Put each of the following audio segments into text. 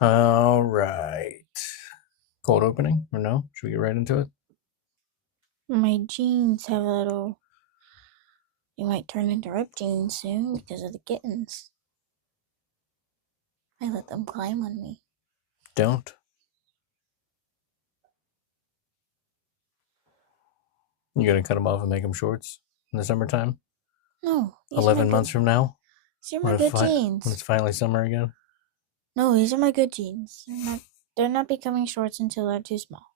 All right. Cold opening or no? Should we get right into it? My jeans have a little. They might turn into ripped jeans soon because of the kittens. I let them climb on me. Don't. You gonna cut them off and make them shorts in the summertime? No, these are my 11 good. months from now? These are When my it's, good when jeans. it's finally summer again? No, these are my good jeans. They're not becoming shorts until they're too small.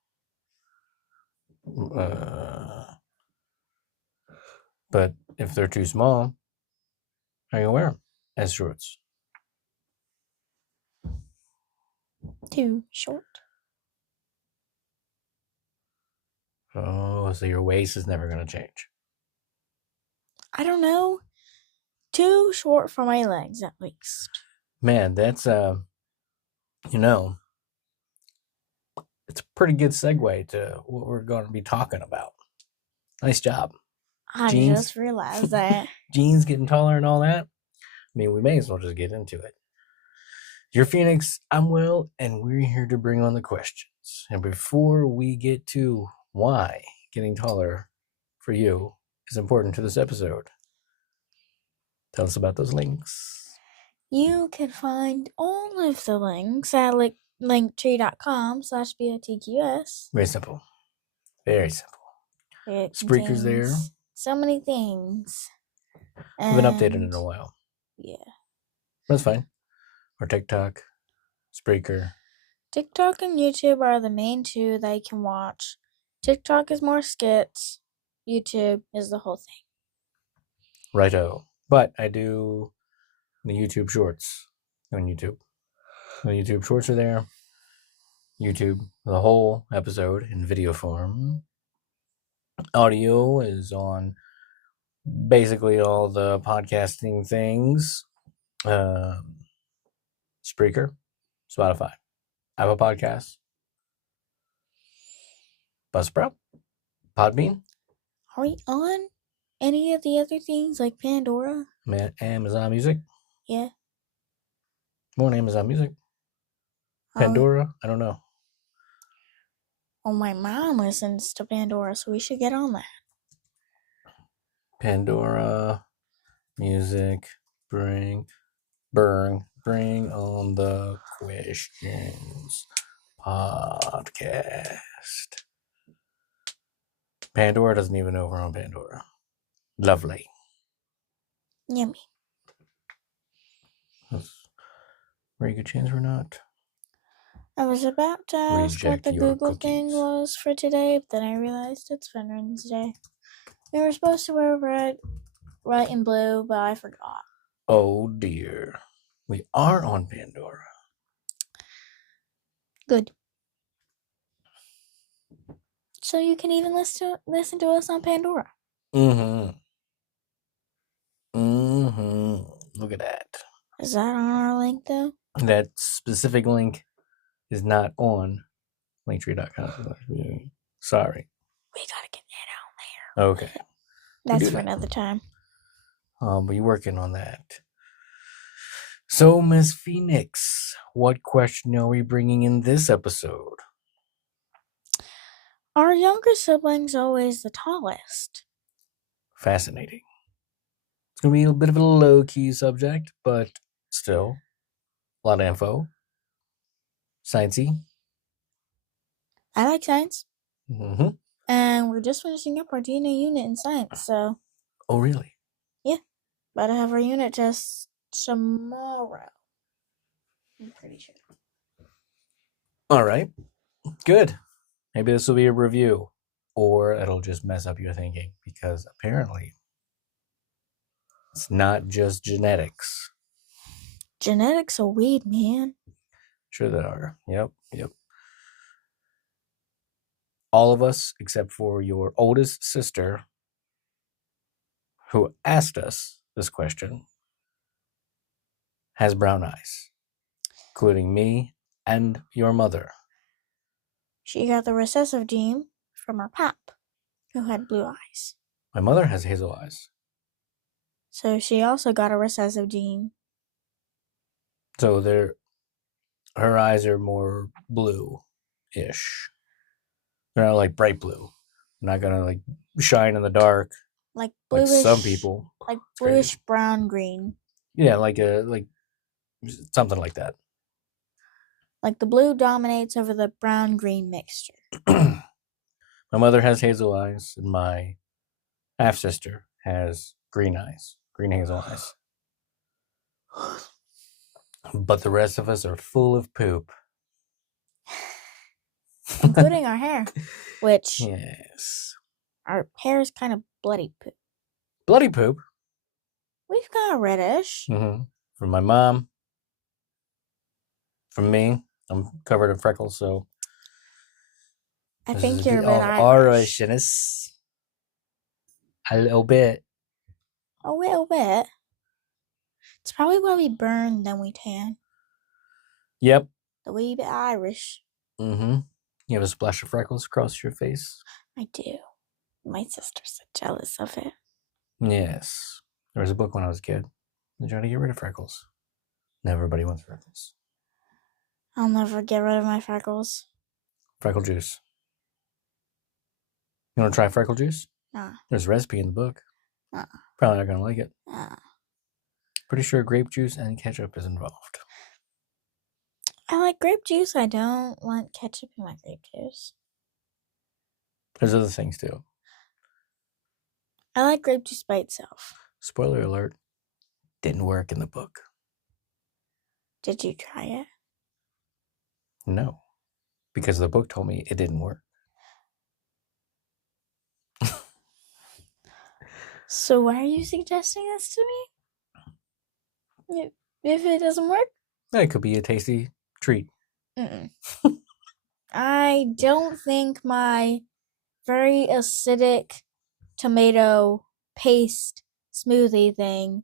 But if they're too small, how you wear them as shorts? Too short. Oh, so your waist is never gonna change. I don't know. Too short for my legs, at least. Man, that's it's a pretty good segue to what we're going to be talking about. Nice job. I Jeans. just realized that. Jeans getting taller and all that. I mean, we may as well just get into it. You're Foennix, I'm Will, and we're here to bring on the questions. And before we get to why getting taller for you is important to this episode, tell us about those links. You can find all of the links at linktree.com/BOTQS. Very simple. Very simple. It Spreaker's there. So many things. We haven't updated in a while. Yeah. That's fine. Or TikTok, Spreaker. TikTok and YouTube are the main two that you can watch. TikTok is more skits. YouTube is the whole thing. Righto. But I do the YouTube shorts on YouTube. The YouTube shorts are there. YouTube, the whole episode in video form. Audio is on basically all the podcasting things. Spreaker, Spotify, Apple Podcasts, Buzzsprout, Podbean. Are we on any of the other things like Pandora? Amazon Music. Yeah. More on Amazon Music. Pandora, I don't know. Well, my mom listens to Pandora, so we should get on that. Pandora, music, bring on the questions podcast. Pandora doesn't even know we're on Pandora. Lovely. Yummy. Very good chance we're not. I was about to ask what the Google thing was for today, but then I realized it's Veterans Day. We were supposed to wear red, white, and blue, but I forgot. Oh dear. We are on Pandora. Good. So you can even listen to us on Pandora. Mm-hmm. Look at that. Is that on our link, though? That specific link is not on linktree.com. Sorry. We gotta get that on there. Okay. That's for another time. But you're working on that. So, Miss Foennix, what question are we bringing in this episode? Are younger siblings always the tallest? Fascinating. It's going to be a bit of a low-key subject, but still, a lot of info. Sciencey. I like science. Mm-hmm. And we're just finishing up our DNA unit in science, so... Oh, really? Yeah. About to have our unit test tomorrow. I'm pretty sure. All right. Good. Maybe this will be a review, or it'll just mess up your thinking, because apparently it's not just genetics. Genetics are weed, man. Sure they are. Yep. All of us, except for your oldest sister, who asked us this question, has brown eyes, including me and your mother. She got the recessive gene from her pap, who had blue eyes. My mother has hazel eyes. So she also got a recessive gene. So there her eyes are more blue-ish. They're not like bright blue. They're not gonna like shine in the dark like bluish, like some people. Like bluish brown green. Yeah, like something like that. Like the blue dominates over the brown green mixture. My mother has hazel eyes, and my half sister has green eyes, green hazel eyes. But the rest of us are full of poop. Including our hair, which yes, our hair is kind of bloody poop. Bloody poop. We've got reddish. Mm-hmm. From my mom. From me, I'm covered in freckles, so I think you're a bit Irish. A little bit. A little bit. It's probably why we burn, then we tan. Yep. The wee bit Irish. Mm-hmm. You have a splash of freckles across your face? I do. My sister's so jealous of it. Yes. There was a book when I was a kid. They try to get rid of freckles. And everybody wants freckles. I'll never get rid of my freckles. Freckle juice. You want to try freckle juice? Nah. There's a recipe in the book. Nah. Probably not going to like it. Nah. Pretty sure grape juice and ketchup is involved. I like grape juice. I don't want ketchup in my grape juice. There's other things too. I like grape juice by itself. Spoiler alert. Didn't work in the book. Did you try it? No. Because the book told me it didn't work. So why are you suggesting this to me? If it doesn't work? It could be a tasty treat. I don't think my very acidic tomato paste smoothie thing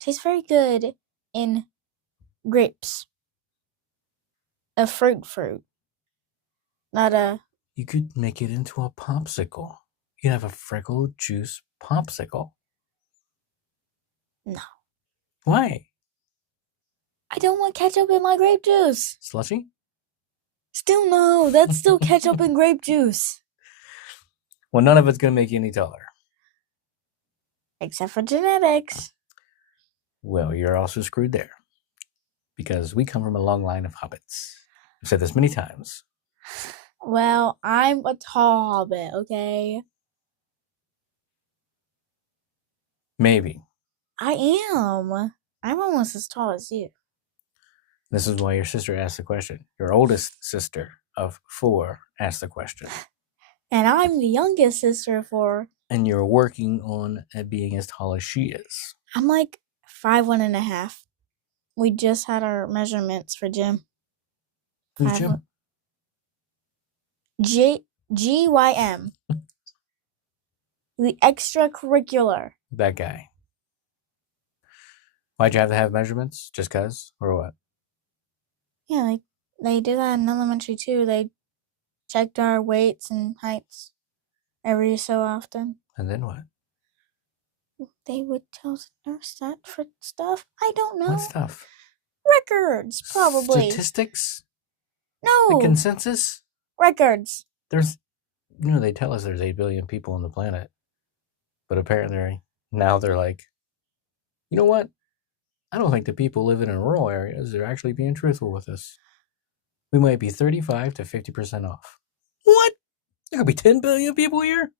tastes very good in grapes. A fruit. Not a... You could make it into a popsicle. You could have a freckle juice popsicle. No. Why? I don't want ketchup in my grape juice. Slushy? Still no. That's still ketchup and grape juice. Well, none of it's going to make you any taller. Except for genetics. Well, you're also screwed there. Because we come from a long line of hobbits. I've said this many times. Well, I'm a tall hobbit, okay? Maybe. I am. I'm almost as tall as you. This is why your sister asked the question. Your oldest sister of 4 asked the question. And I'm the youngest sister of 4. And you're working on being as tall as she is. I'm like 5'1.5". We just had our measurements for gym. Who's Jim? GYM. The extracurricular. That guy. Why'd you have to have measurements? Just cause? Or what? Yeah, they did that in elementary too. They checked our weights and heights every so often. And then what? They would tell the nurse that for stuff. I don't know. What stuff? Records, probably. Statistics? No. A consensus? Records. There's, they tell us there's 8 billion people on the planet. But apparently now they're like, you know what? I don't think the people living in rural areas are actually being truthful with us. We might be 35 to 50% off. What? There could be 10 billion people here?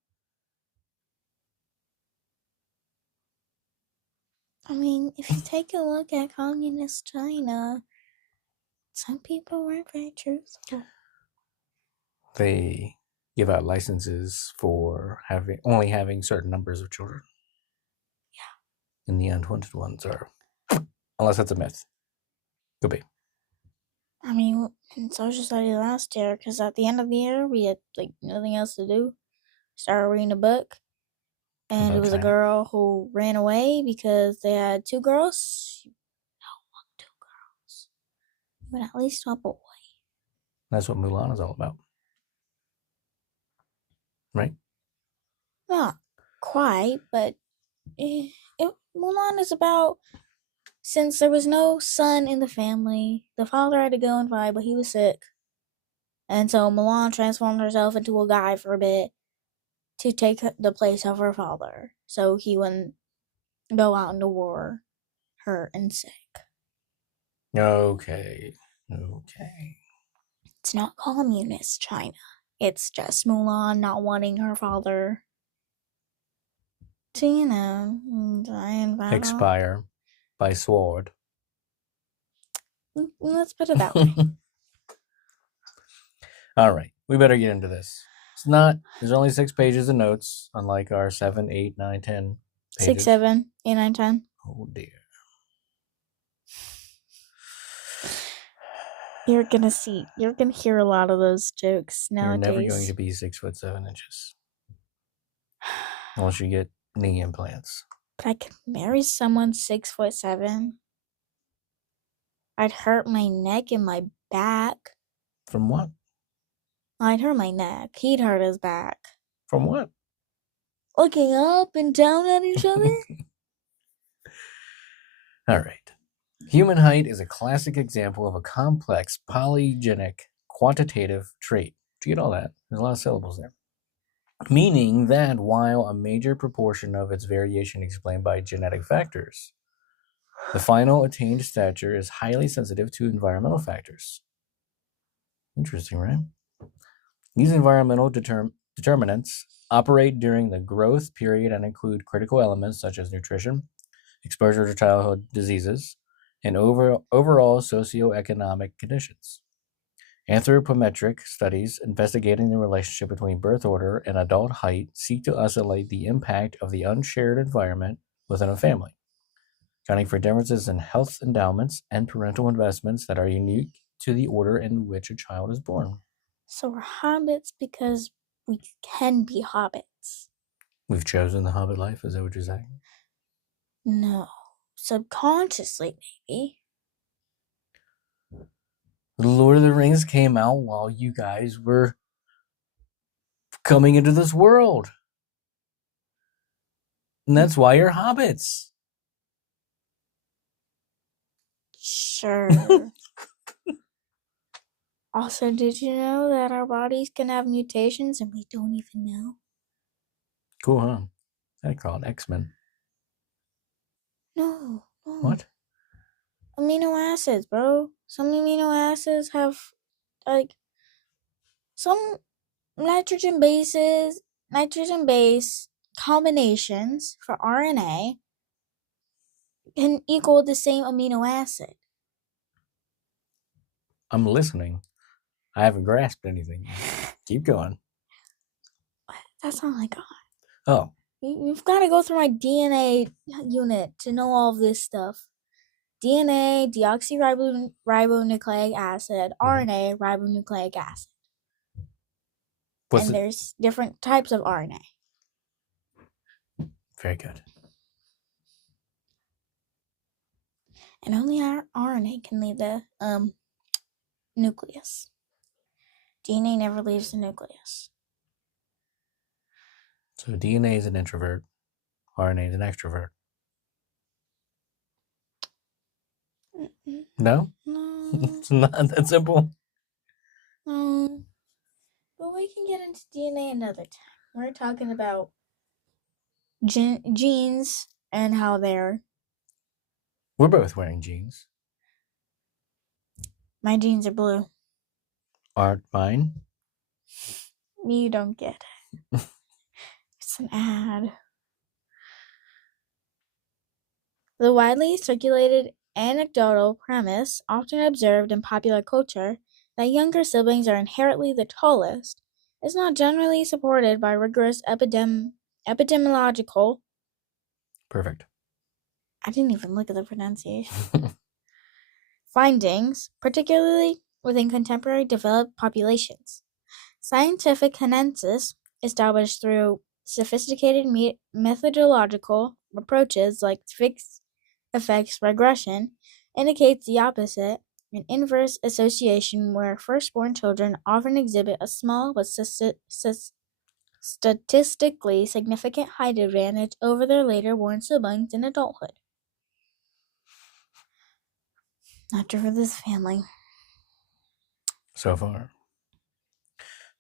I mean, if you take a look at communist China, some people weren't very truthful. They give out licenses for only having certain numbers of children. Yeah. And the unwanted ones are, unless that's a myth. Could be. I mean, in social studies last year, because at the end of the year, we had nothing else to do. Started reading a book. And it was a girl who ran away because they had 2 girls. You don't want 2 girls. You want at least a boy. That's what Mulan is all about. Right? Not quite, but Mulan is about Since there was no son in the family, the father had to go and fight, but he was sick. And so Milan transformed herself into a guy for a bit to take the place of her father, so he wouldn't go out into war hurt and sick. Okay. It's not communist China. It's just Mulan not wanting her father to, die in battle. Expire by sword. Let's put it that way. All right. We better get into this. There's only 6 pages of notes, unlike our 7, 8, 9, 10 pages. 6, 7, 8, 9, 10. Oh, dear. You're gonna hear a lot of those jokes nowadays. You're never going to be 6 foot 7 inches. Unless you get knee implants. But I could marry someone 6 foot 7. I'd hurt my neck and my back. From what? I'd hurt my neck. He'd hurt his back. From what? Looking up and down at each other. All right. Human height is a classic example of a complex polygenic quantitative trait. Did you get all that? There's a lot of syllables there. Meaning that while a major proportion of its variation is explained by genetic factors, the final attained stature is highly sensitive to environmental factors. Interesting, right? These environmental determinants operate during the growth period and include critical elements such as nutrition, exposure to childhood diseases, and overall socioeconomic conditions. Anthropometric studies investigating the relationship between birth order and adult height seek to isolate the impact of the unshared environment within a family, accounting for differences in health endowments and parental investments that are unique to the order in which a child is born. So we're hobbits because we can be hobbits. We've chosen the hobbit life, is that what you're saying? No. Subconsciously, maybe. The Lord of the Rings came out while you guys were coming into this world. And that's why you're hobbits. Sure. Also, did you know that our bodies can have mutations and we don't even know? Cool, huh? That's called X-Men. No. What? Amino acids, bro. Some amino acids have, some nitrogen base combinations for RNA can equal the same amino acid. I'm listening. I haven't grasped anything. Keep going. That's not like God. Oh. You've got to go through my DNA unit to know all of this stuff. DNA, deoxyribonucleic acid, RNA, ribonucleic acid. There's different types of RNA. Very good. And only our RNA can leave the nucleus. DNA never leaves the nucleus. So DNA is an introvert. RNA is an extrovert. No? No. It's not that simple. No. But we can get into DNA another time. We're talking about genes and how they're... We're both wearing jeans. My jeans are blue. Aren't mine? You don't get it. It's an ad. The widely circulated anecdotal premise, often observed in popular culture, that younger siblings are inherently the tallest, is not generally supported by rigorous epidemiological. Perfect. I didn't even look at the pronunciation. Findings, particularly within contemporary developed populations. Scientific consensus, established through sophisticated methodological approaches like fixed effects regression, indicates the opposite, an inverse association where firstborn children often exhibit a small but statistically significant height advantage over their later born siblings in adulthood. Not true for this family. So far.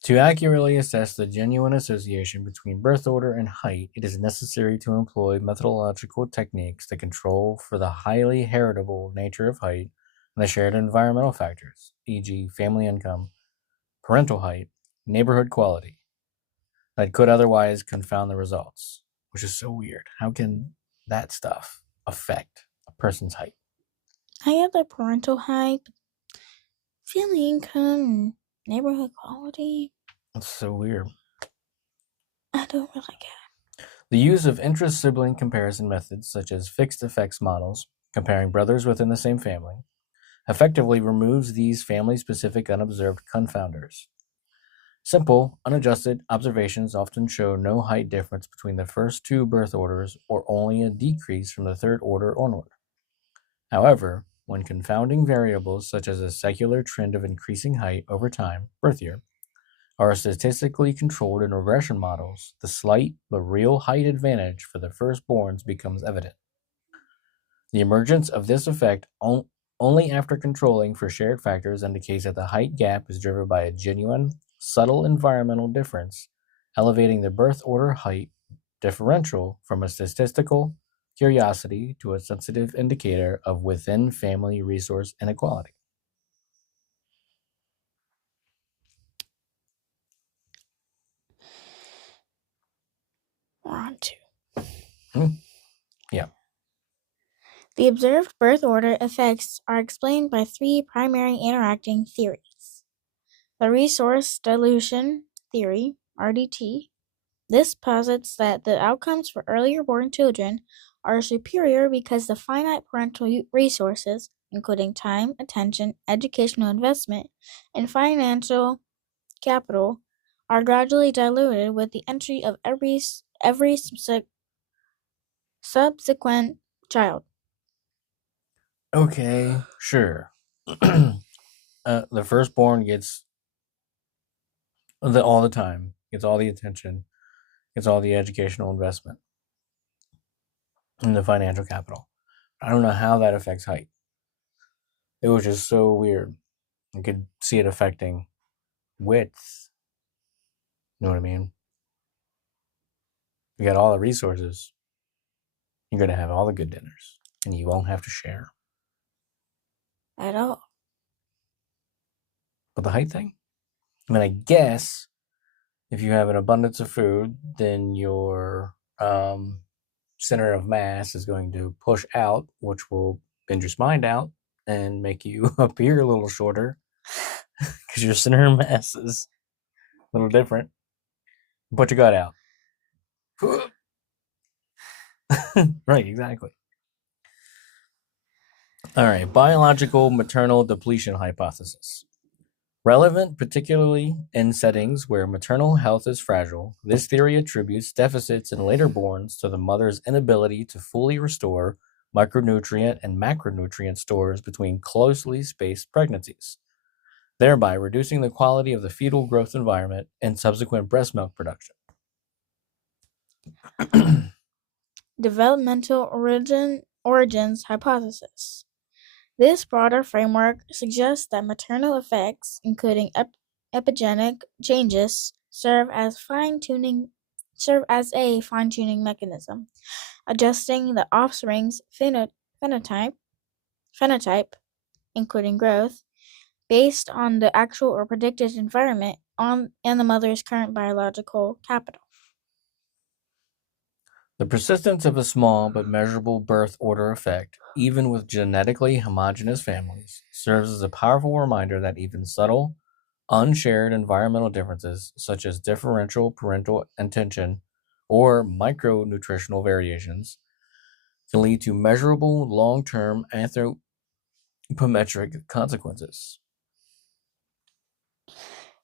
To accurately assess the genuine association between birth order and height, it is necessary to employ methodological techniques to control for the highly heritable nature of height and the shared environmental factors, e.g., family income, parental height, neighborhood quality, that could otherwise confound the results, which is so weird. How can that stuff affect a person's height? I get the parental height, family income, neighborhood quality. That's so weird. I don't really get. The use of intra-sibling comparison methods, such as fixed effects models, comparing brothers within the same family, effectively removes these family-specific unobserved confounders. Simple, unadjusted observations often show no height difference between the first two birth orders or only a decrease from the third order onward. However, when confounding variables such as a secular trend of increasing height over time, birth year, are statistically controlled in regression models, the slight but real height advantage for the firstborns becomes evident. The emergence of this effect only after controlling for shared factors indicates that the height gap is driven by a genuine, subtle environmental difference, elevating the birth order height differential from a statistical curiosity to a sensitive indicator of within family resource inequality. We're on to. Yeah. The observed birth order effects are explained by three primary interacting theories. The resource dilution theory, RDT. This posits that the outcomes for earlier born children are superior because the finite parental resources, including time, attention, educational investment, and financial capital, are gradually diluted with the entry of every subsequent child. Okay, sure. The firstborn gets all the time, gets all the attention, gets all the educational investment and the financial capital. I don't know how that affects height. It was just so weird. You could see it affecting width. You know what I mean? You got all the resources. You're going to have all the good dinners, and you won't have to share. At all. But the height thing? I mean, I guess if you have an abundance of food, then your center of mass is going to push out, which will bend your spine out and make you appear a little shorter because your center of mass is a little different. Put your gut out. Right, exactly. All right, biological maternal depletion hypothesis. Relevant particularly in settings where maternal health is fragile, this theory attributes deficits in later borns to the mother's inability to fully restore micronutrient and macronutrient stores between closely spaced pregnancies, thereby reducing the quality of the fetal growth environment and subsequent breast milk production. Developmental origins hypothesis. This broader framework suggests that maternal effects, including epigenetic changes, serve as a fine-tuning mechanism, adjusting the offspring's phenotype, including growth, based on the actual or predicted environment and the mother's current biological capital. The persistence of a small but measurable birth order effect, even with genetically homogeneous families, serves as a powerful reminder that even subtle, unshared environmental differences, such as differential parental attention or micronutritional variations, can lead to measurable long-term anthropometric consequences.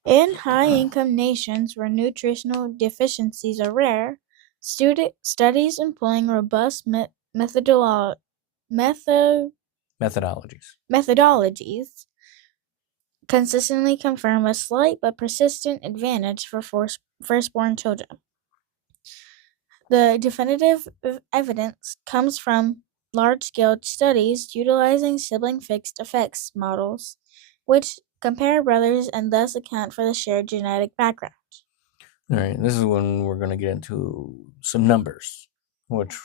In high-income nations where nutritional deficiencies are rare, studies employing robust methodologies consistently confirm a slight but persistent advantage for firstborn children. The definitive evidence comes from large-scale studies utilizing sibling fixed effects models, which compare brothers and thus account for the shared genetic background. All right, this is when we're going to get into some numbers, which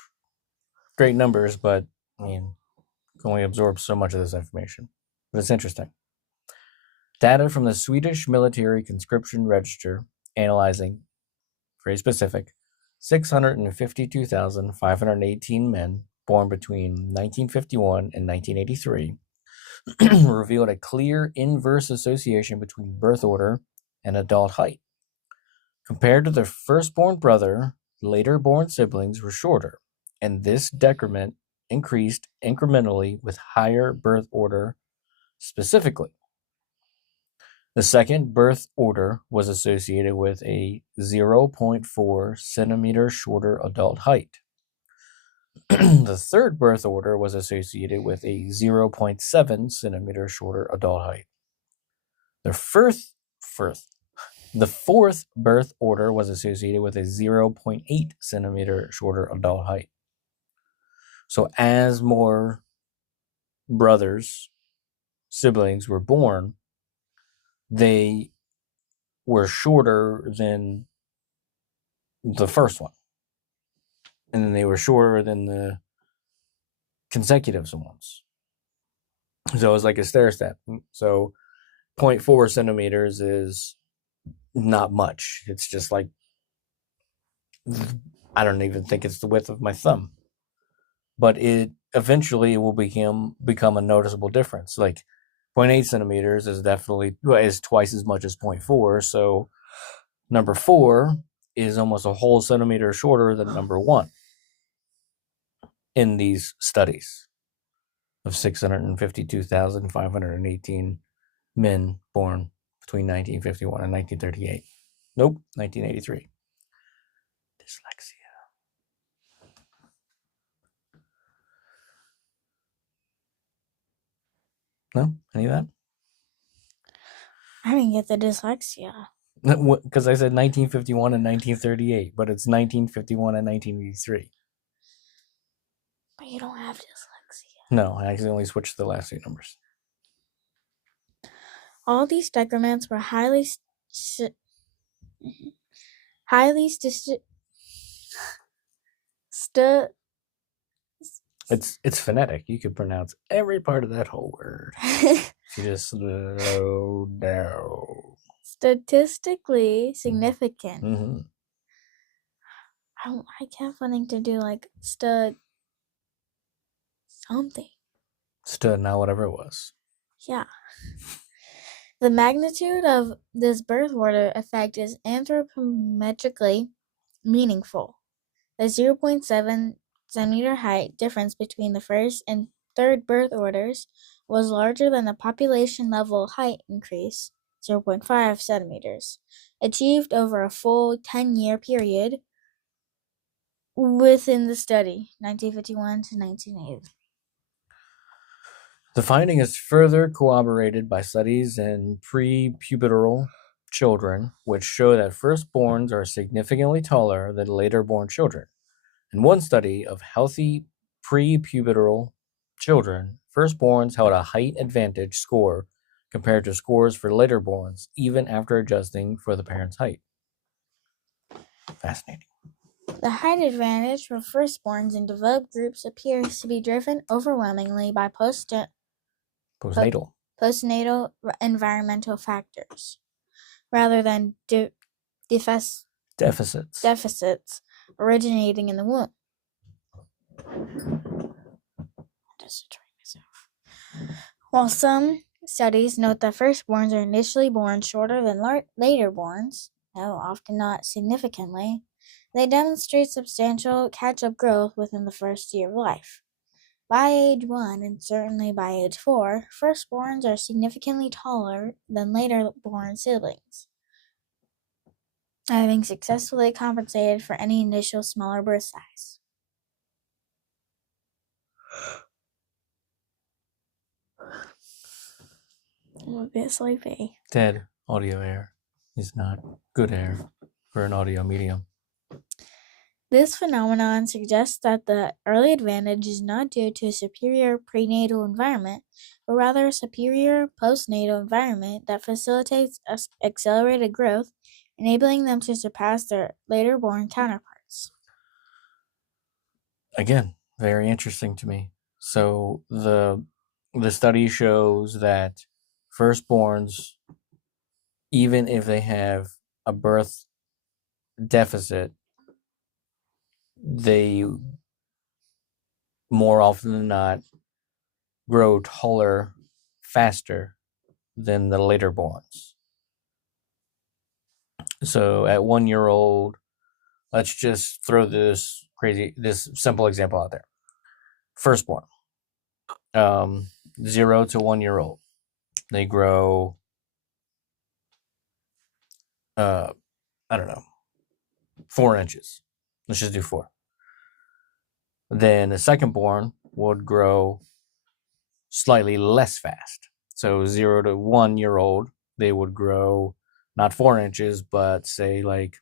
great numbers, but I mean, can only absorb so much of this information. But it's interesting. Data from the Swedish Military Conscription Register analyzing, very specific, 652,518 men born between 1951 and 1983 revealed a clear inverse association between birth order and adult height. Compared to their firstborn brother, later born siblings were shorter, and this decrement increased incrementally with higher birth order specifically. The second birth order was associated with a 0.4 centimeter shorter adult height. The third birth order was associated with a 0.7 centimeter shorter adult height. The fourth birth order was associated with a 0.8 centimeter shorter adult height. So as more brothers, siblings were born, they were shorter than the first one. And then they were shorter than the consecutive ones. So it was like a stair step. So 0.4 centimeters is not much. It's just like, I don't even think it's the width of my thumb. But it eventually will become a noticeable difference. Like 0.8 centimeters is definitely is twice as much as 0.4. So number 4 is almost a whole centimeter shorter than number 1 in these studies of 652,518 men born between 1951 and 1938. Nope, 1983. Dyslexia. No? Any of that? I didn't get the dyslexia. Because I said 1951 and 1938, but it's 1951 and 1983. But you don't have dyslexia. No, I accidentally switched the last 2 numbers. All these decrements were It's phonetic. You could pronounce every part of that whole word. You just slow down. Statistically significant. Mm-hmm. I kept wanting to do like stud something. Stood now, whatever it was. Yeah. The magnitude of this birth order effect is anthropometrically meaningful. The 0.7 centimeter height difference between the first and third birth orders was larger than the population level height increase, 0.5 centimeters, achieved over a full 10-year period within the study, 1951 to 1980. The finding is further corroborated by studies in prepubertal children, which show that firstborns are significantly taller than later born children. In one study of healthy prepubertal children, firstborns held a height advantage score compared to scores for laterborns, even after adjusting for the parent's height. Fascinating. The height advantage for firstborns in developed groups appears to be driven overwhelmingly by postnatal environmental factors, rather than deficits originating in the womb. While some studies note that firstborns are initially born shorter than laterborns, though often not significantly, they demonstrate substantial catch-up growth within the first year of life. By age 1, and certainly by age 4, firstborns are significantly taller than later-born siblings, having successfully compensated for any initial smaller birth size. I'm a bit sleepy. Dead audio air is not good air for an audio medium. This phenomenon suggests that the early advantage is not due to a superior prenatal environment, but rather a superior postnatal environment that facilitates accelerated growth, enabling them to surpass their later born counterparts. Again, very interesting to me. So the study shows that firstborns, even if they have a birth deficit, they more often than not grow taller faster than the later borns. So at 1 year old, let's just throw this simple example out there. Firstborn, 0 to 1 year old, they grow, I don't know, 4 inches. Let's just do 4. Then the secondborn would grow slightly less fast. So 0 to 1 year old, they would grow not 4 inches, but say like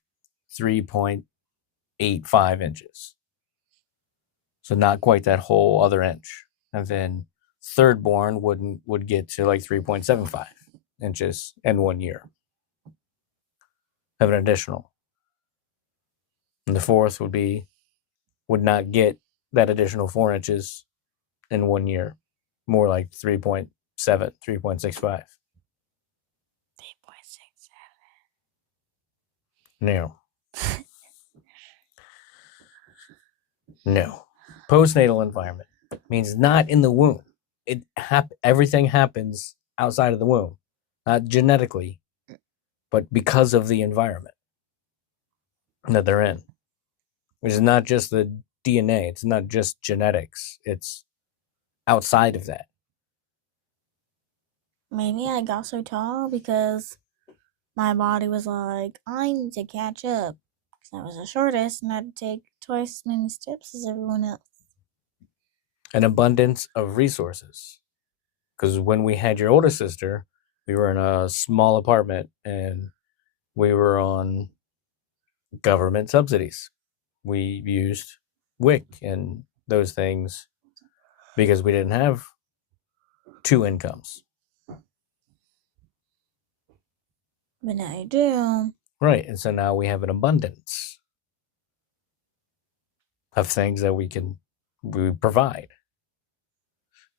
3.85 inches. So not quite that whole other inch. And then thirdborn would get to like 3.75 inches in 1 year. Have an additional. And the fourth would not get that additional 4 inches in 1 year. More like 3.7, 3.65. 3.67. No. No. Postnatal environment means not in the womb. Everything happens outside of the womb, not genetically, but because of the environment that they're in. Which is not just the DNA. It's not just genetics. It's outside of that. Maybe I got so tall because my body was like, I need to catch up. Because I was the shortest and I had to take twice as many steps as everyone else. An abundance of resources. Because when we had your older sister, we were in a small apartment and we were on government subsidies. We used WIC and those things because we didn't have 2 incomes. But now you do. Right. And so now we have an abundance of things that we provide.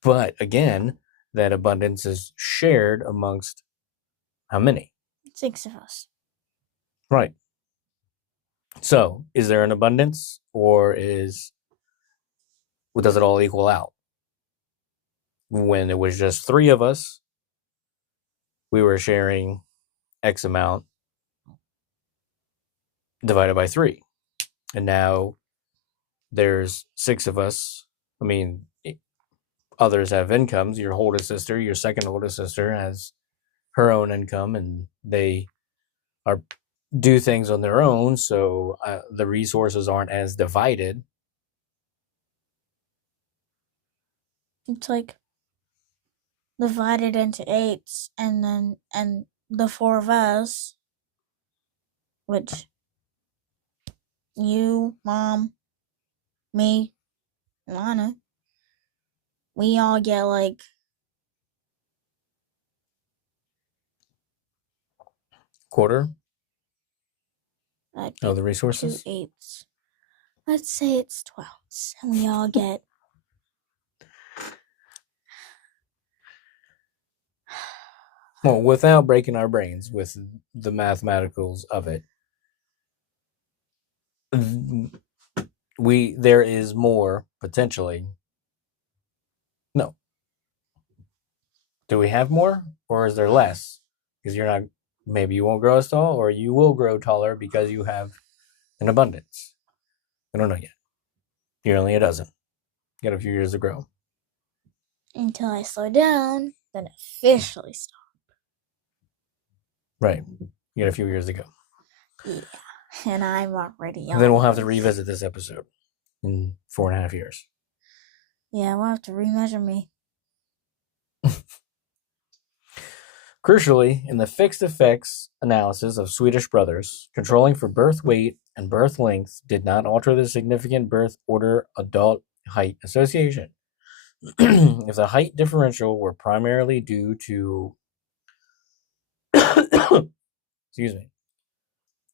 But again, that abundance is shared amongst how many? 6 of us. Right. So is there an abundance, or does it all equal out? When it was just 3 of us, we were sharing X amount divided by 3. And now there's 6 of us. I mean, others have incomes. Your oldest sister, your second oldest sister has her own income, and they do things on their own, so the resources aren't as divided. It's like divided into 8s, and the 4 of us, which you, Mom, me, Lana, we all get like Quarter that'd of be the resources. 2 8s. Let's say it's 12s, and we all get Well, without breaking our brains with the mathematicals of it, there is more potentially. No. Do we have more, or is there less? Because maybe you won't grow as tall, or you will grow taller because you have an abundance. I don't know yet. You're only a dozen. You got a few years to grow. until I slow down, then officially stop. Right. You got a few years to go. Yeah. And I'm already And then we'll have to revisit this episode in 4.5 years. Yeah, we'll have to remeasure me. Crucially, in the fixed effects analysis of Swedish brothers, controlling for birth weight and birth length did not alter the significant birth order adult height association. If the height differential were primarily due to excuse me,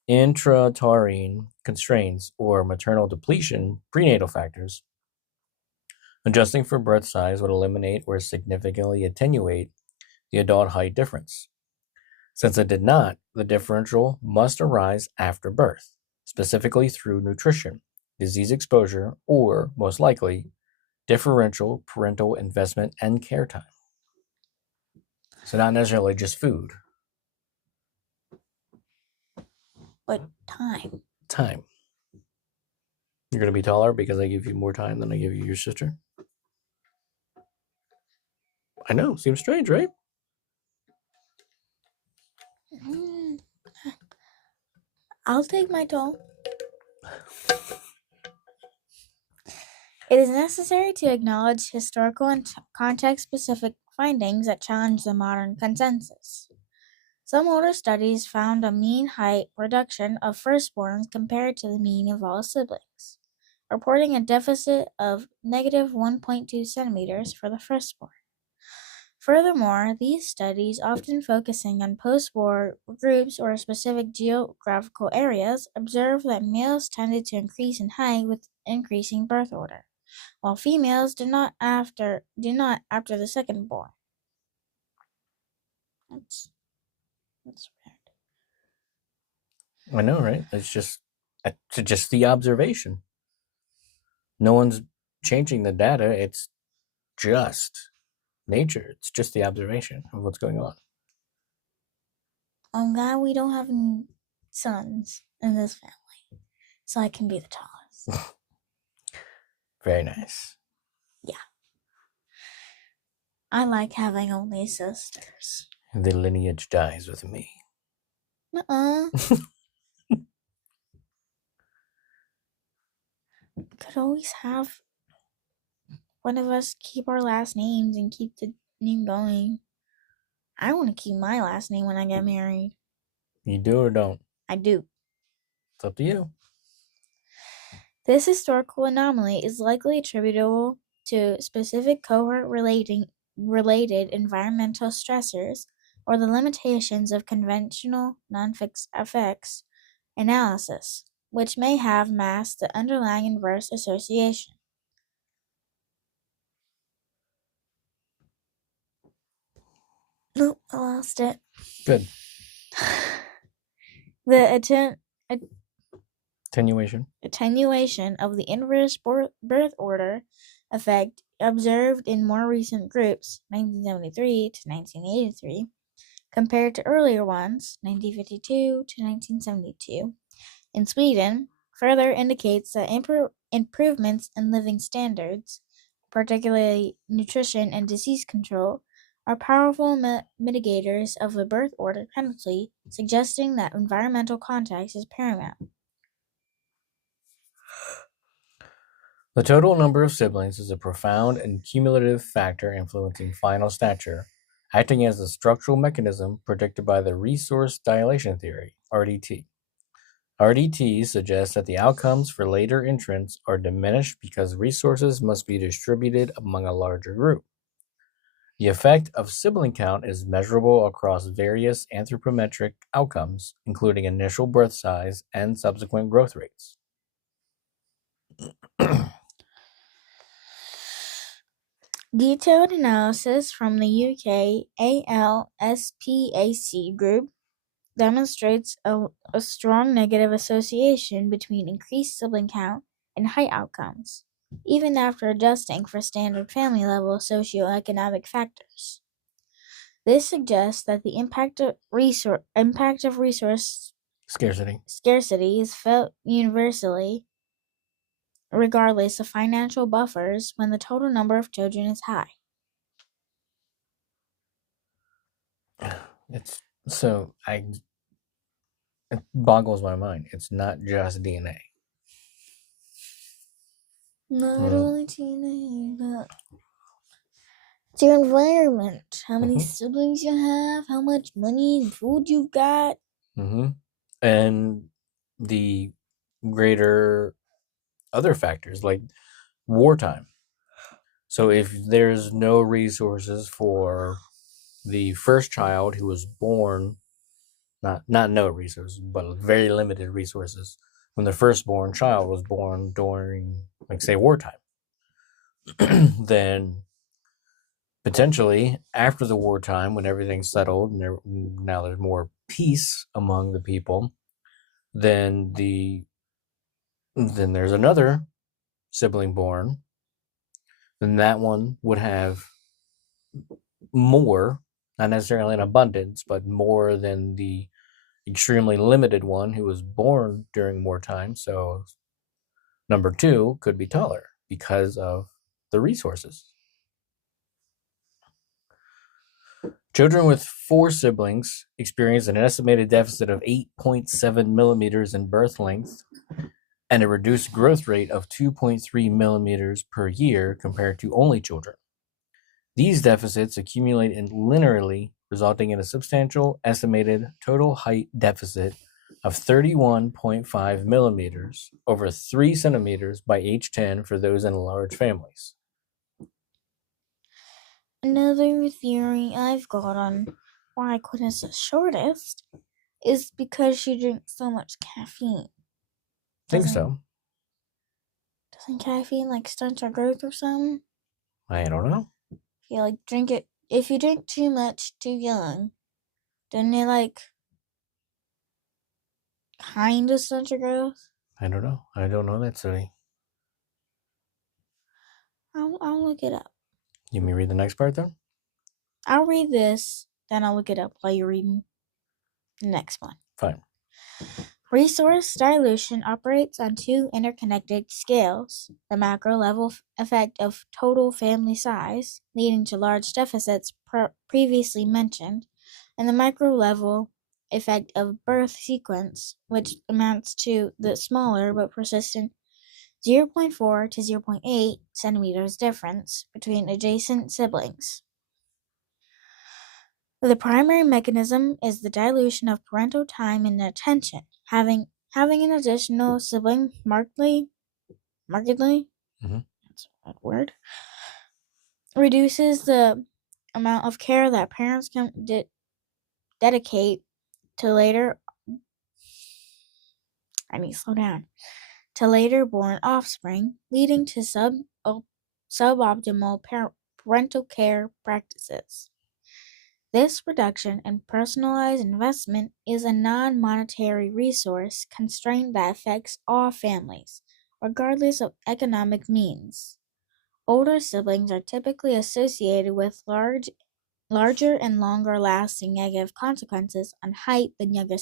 intrauterine constraints or maternal depletion, prenatal factors, adjusting for birth size would eliminate or significantly attenuate the adult height difference. Since it did not, the differential must arise after birth, specifically through nutrition, disease exposure, or, most likely, differential parental investment and care time. So not necessarily just food. But time. Time. You're going to be taller because I give you more time than I give you your sister? I know. Seems strange, right? I'll take my toll. It is necessary to acknowledge historical and context-specific findings that challenge the modern consensus. Some older studies found a mean height reduction of firstborns compared to the mean of all siblings, reporting a deficit of negative 1.2 centimeters for the firstborn. Furthermore, these studies, often focusing on post-war groups or specific geographical areas, observed that males tended to increase in height with increasing birth order, while females do not after the second born. That's weird. I know, right? It's just the observation. No one's changing the data. It's just nature. It's just the observation of what's going on. I'm glad we don't have any sons in this family, so I can be the tallest. Very nice. Yeah. I like having only sisters. The lineage dies with me. Could always have one of us keep our last names and keep the name going. I want to keep my last name when I get married. You do or don't? I do. It's up to you. This historical anomaly is likely attributable to specific cohort-related environmental stressors or the limitations of conventional non-fixed effects analysis, which may have masked the underlying inverse association. Nope, I lost it. Good. The attenuation of the inverse birth order effect observed in more recent groups, 1973 to 1983, compared to earlier ones, 1952 to 1972, in Sweden, further indicates that improvements in living standards, particularly nutrition and disease control, are powerful mitigators of the birth order penalty, suggesting that environmental context is paramount. The total number of siblings is a profound and cumulative factor influencing final stature, acting as a structural mechanism predicted by the resource dilation theory, RDT. RDT suggests that the outcomes for later entrants are diminished because resources must be distributed among a larger group. The effect of sibling count is measurable across various anthropometric outcomes, including initial birth size and subsequent growth rates. Detailed analysis from the UK ALSPAC group demonstrates a strong negative association between increased sibling count and height outcomes, even after adjusting for standard family level socioeconomic factors. This suggests that the impact of resource scarcity is felt universally, regardless of financial buffers, when the total number of children is high. It boggles my mind. It's not just DNA. Not only DNA, but it's your environment. How many siblings you have, how much money and food you've got. And the greater other factors like wartime. So if there's no resources for the first child who was born, not no resources, but very limited resources, when the firstborn child was born during, like, say, wartime, then potentially after the wartime, when everything's settled and now there's more peace among the people, then there's another sibling born, then that one would have more, not necessarily in abundance, but more than the extremely limited one who was born during wartime. So number two could be taller because of the resources. Children with 4 siblings experience an estimated deficit of 8.7 millimeters in birth length and a reduced growth rate of 2.3 millimeters per year compared to only children. These deficits accumulate linearly, resulting in a substantial estimated total height deficit of 31.5 millimeters, over 3 centimeters by age 10 for those in large families. Another theory I've got on why Quinn is the shortest is because she drinks so much caffeine. Think so. Doesn't caffeine like stunt her growth or something? I don't know. If you drink too much too young, doesn't it like kind of stunt your growth? I don't know. I don't know that study. I'll look it up. You may read the next part, though? I'll read this, then I'll look it up while you're reading the next one. Fine. Resource dilution operates on 2 interconnected scales: the macro level effect of total family size, leading to large deficits previously mentioned, and the micro level effect of birth sequence, which amounts to the smaller but persistent 0.4 to 0.8 centimeters difference between adjacent siblings. The primary mechanism is the dilution of parental time and attention. Having an additional sibling markedly that's a word, reduces the amount of care that parents can dedicate to later born offspring, leading to suboptimal parental care practices. This reduction in personalized investment is a non-monetary resource constraint that affects all families, regardless of economic means. Older siblings are typically associated with larger and longer-lasting negative consequences on height than younger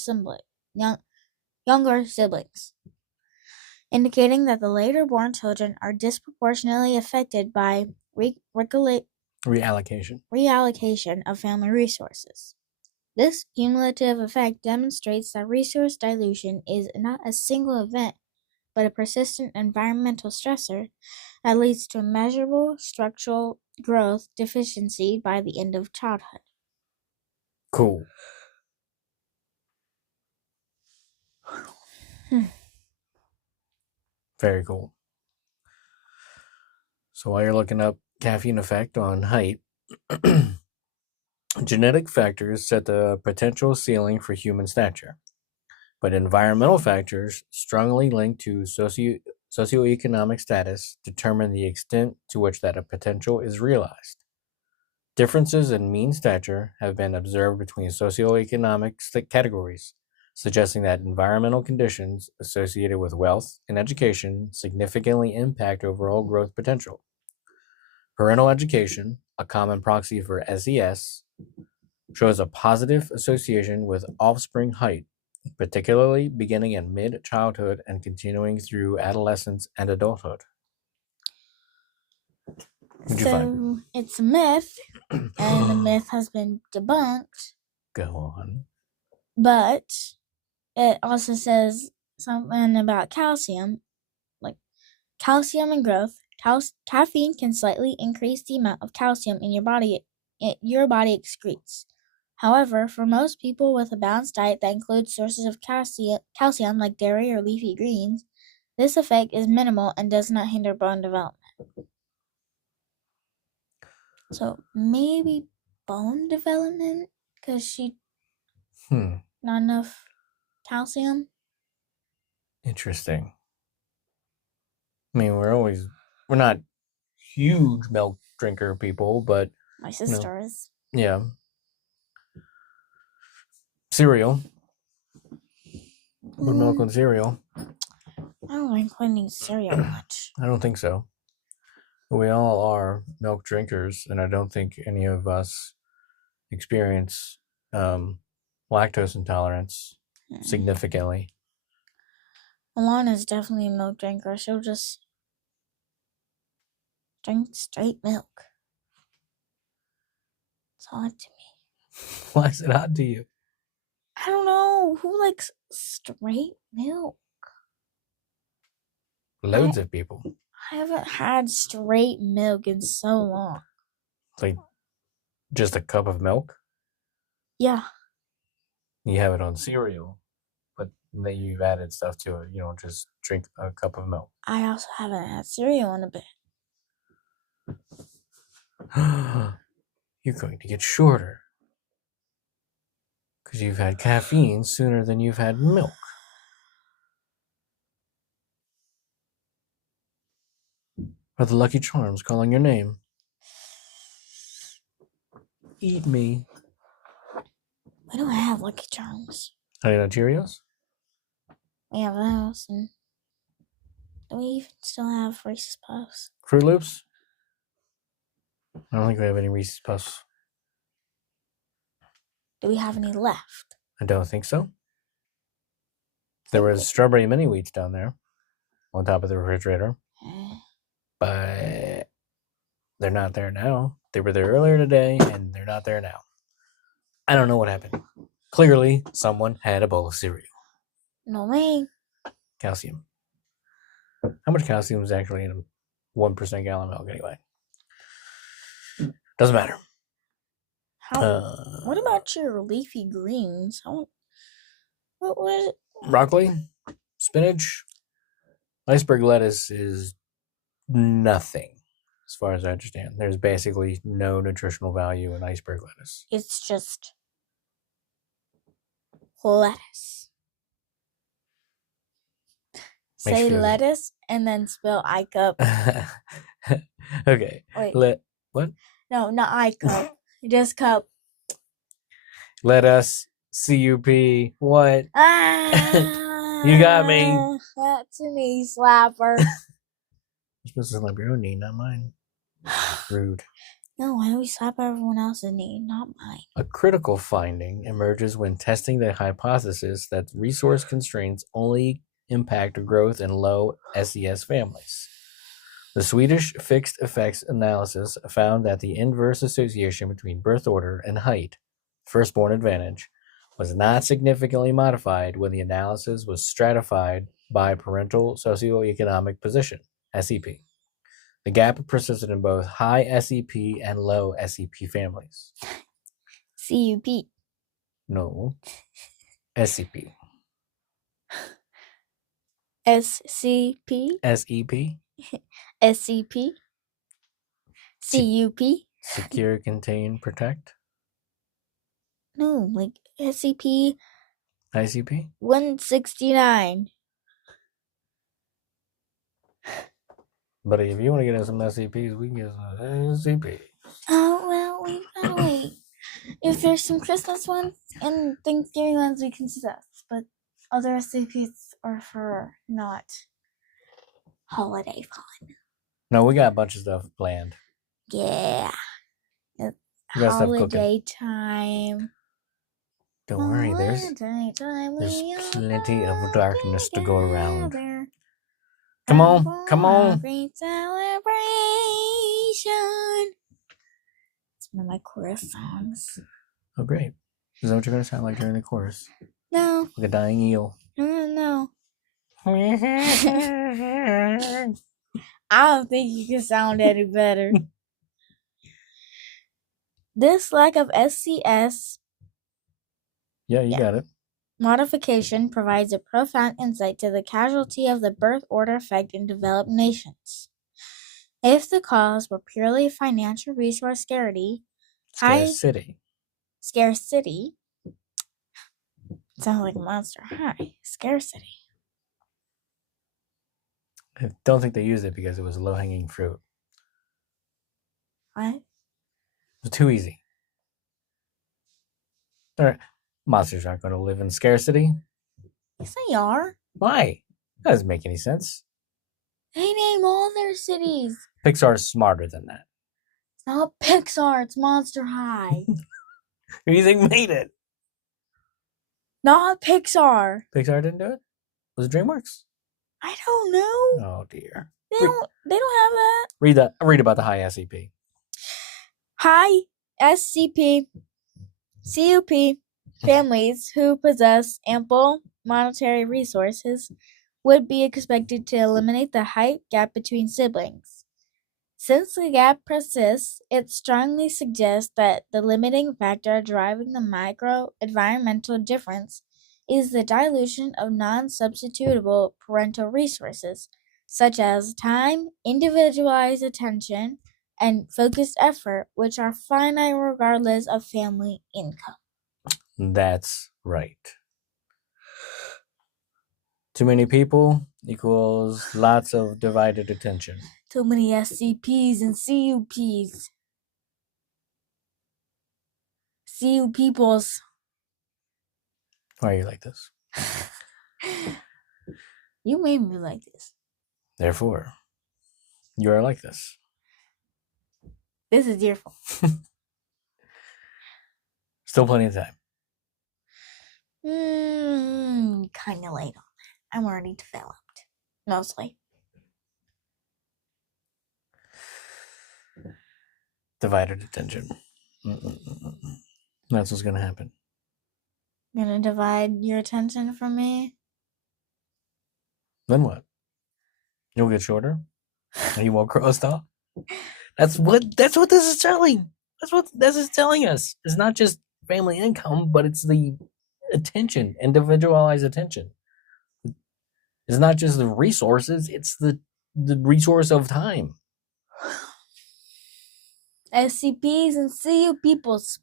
siblings, indicating that the later-born children are disproportionately affected by reallocation of family resources. This cumulative effect demonstrates that resource dilution is not a single event, but a persistent environmental stressor that leads to measurable structural growth deficiency by the end of childhood. Cool. Very cool. So while you're looking up caffeine effect on height, genetic factors set the potential ceiling for human stature, but environmental factors strongly linked to socioeconomic status determine the extent to which that potential is realized. Differences in mean stature have been observed between socioeconomic categories, suggesting that environmental conditions associated with wealth and education significantly impact overall growth potential. Parental education, a common proxy for SES, shows a positive association with offspring height, particularly beginning in mid-childhood and continuing through adolescence and adulthood. So it's a myth, and the myth has been debunked. Go on. But it also says something about calcium, like calcium and growth. Caffeine can slightly increase the amount of calcium in your body excretes. However, for most people with a balanced diet that includes sources of calcium like dairy or leafy greens, This effect is minimal and does not hinder bone development. So maybe bone not enough calcium. Interesting. I mean, we're not huge milk drinker people, but my sister is. Yeah. Cereal. Put milk on cereal. I don't like putting cereal much. I don't think so. We all are milk drinkers, and I don't think any of us experience lactose intolerance significantly. Alana's definitely a milk drinker. She'll just drink straight milk. It's odd to me. Why is it odd to you? I don't know. Who likes straight milk? Loads of people. I haven't had straight milk in so long. Like just a cup of milk? Yeah. You have it on cereal, but then you've added stuff to it. You don't just drink a cup of milk. I also haven't had cereal in a bit. You're going to get shorter. Because you've had caffeine sooner than you've had milk. Are the Lucky Charms calling your name? Eat me. We don't have Lucky Charms. Are you not Cheerios? We have those, and do we even still have Reese's Puffs? Fruit Loops? I don't think we have any Reese's Puffs. Do we have any left? I don't think so. There was strawberry mini wheats down there on top of the refrigerator. But they're not there now. They were there earlier today, and they're not there now. I don't know what happened. Clearly, someone had a bowl of cereal. No me. Calcium. How much calcium is actually in a 1% gallon milk anyway? Doesn't matter. What about your leafy greens? What was it? Broccoli, spinach, iceberg lettuce is nothing, as far as I understand. There's basically no nutritional value in iceberg lettuce. It's just lettuce. Say lettuce and then spell I cup. Okay. Wait. What? No, not I cup. Just cup. Let us CUP. What? You got me. That's a knee slapper. You're supposed to slap your own knee, not mine. Rude. No, why do we slap everyone else's knee, not mine? A critical finding emerges when testing the hypothesis that resource constraints only impact growth in low SES families. The Swedish fixed effects analysis found that the inverse association between birth order and height, firstborn advantage, was not significantly modified when the analysis was stratified by parental socioeconomic position, SEP. The gap persisted in both high SEP and low SEP families. CUP. No. SCP. SCP. SEP. SCP. CUP. Secure, contain, protect. No, like SCP. ICP. 169. Buddy, if you want to get us some SCPs, we can get some SCPs. Oh, well, we've got to wait. If there's some Christmas ones and Thanksgiving ones, we can discuss. But other SCPs are for not holiday fun. No, we got a bunch of stuff planned. Yeah. It's holiday time. Don't worry, there's plenty of darkness to go around. Come on, come on. Great celebration. It's one of my chorus songs. Oh, great. Is that what you're going to sound like during the chorus? No. Like a dying eel. No. I don't think you can sound any better. This lack of SCS. Yeah, you got it. modification provides a profound insight to the causality of the birth order effect in developed nations. If the cause were purely financial resource scarcity, scarcity, sounds like a Monster High, scarcity. I don't think they used it because it was low-hanging fruit. What? It was too easy. All right. Monsters aren't going to live in scarcity. Yes, they are. Why? That doesn't make any sense. They name all their cities. Pixar is smarter than that. It's not Pixar, it's Monster High. Who do you think made it? Not Pixar. Pixar didn't do it? Was it DreamWorks? I don't know. Oh dear. They don't have that. Read about the high SCP. High SCP CUP families who possess ample monetary resources would be expected to eliminate the height gap between siblings. Since the gap persists, it strongly suggests that the limiting factor driving the micro-environmental difference is the dilution of non-substitutable parental resources, such as time, individualized attention, and focused effort, which are finite regardless of family income. That's right. Too many people equals lots of divided attention. Too many SCPs and CUPs. CU peoples. Why are you like this? You made me like this. Therefore, you are like this. This is your fault. Still plenty of time. Kind of late on that. I'm already developed. Mostly. Divided attention. That's what's going to happen. You're going to divide your attention from me? Then what? You'll get shorter? And you won't grow a stop? That's what this is telling. That's what this is telling us. It's not just family income, but it's the attention, individualized attention. It's not just the resources, it's the resource of time. SCPs and CU peoples.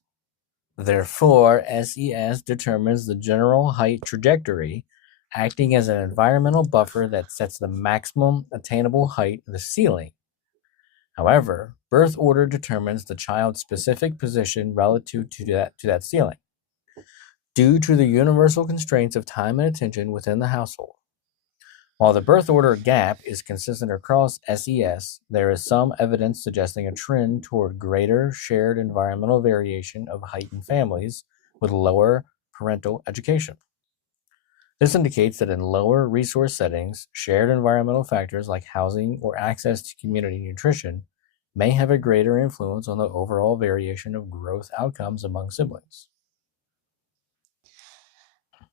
Therefore, SES determines the general height trajectory, acting as an environmental buffer that sets the maximum attainable height, the ceiling. However, birth order determines the child's specific position relative to that ceiling, due to the universal constraints of time and attention within the household. While the birth order gap is consistent across SES, there is some evidence suggesting a trend toward greater shared environmental variation of height in families with lower parental education. This indicates that in lower resource settings, shared environmental factors like housing or access to community nutrition may have a greater influence on the overall variation of growth outcomes among siblings.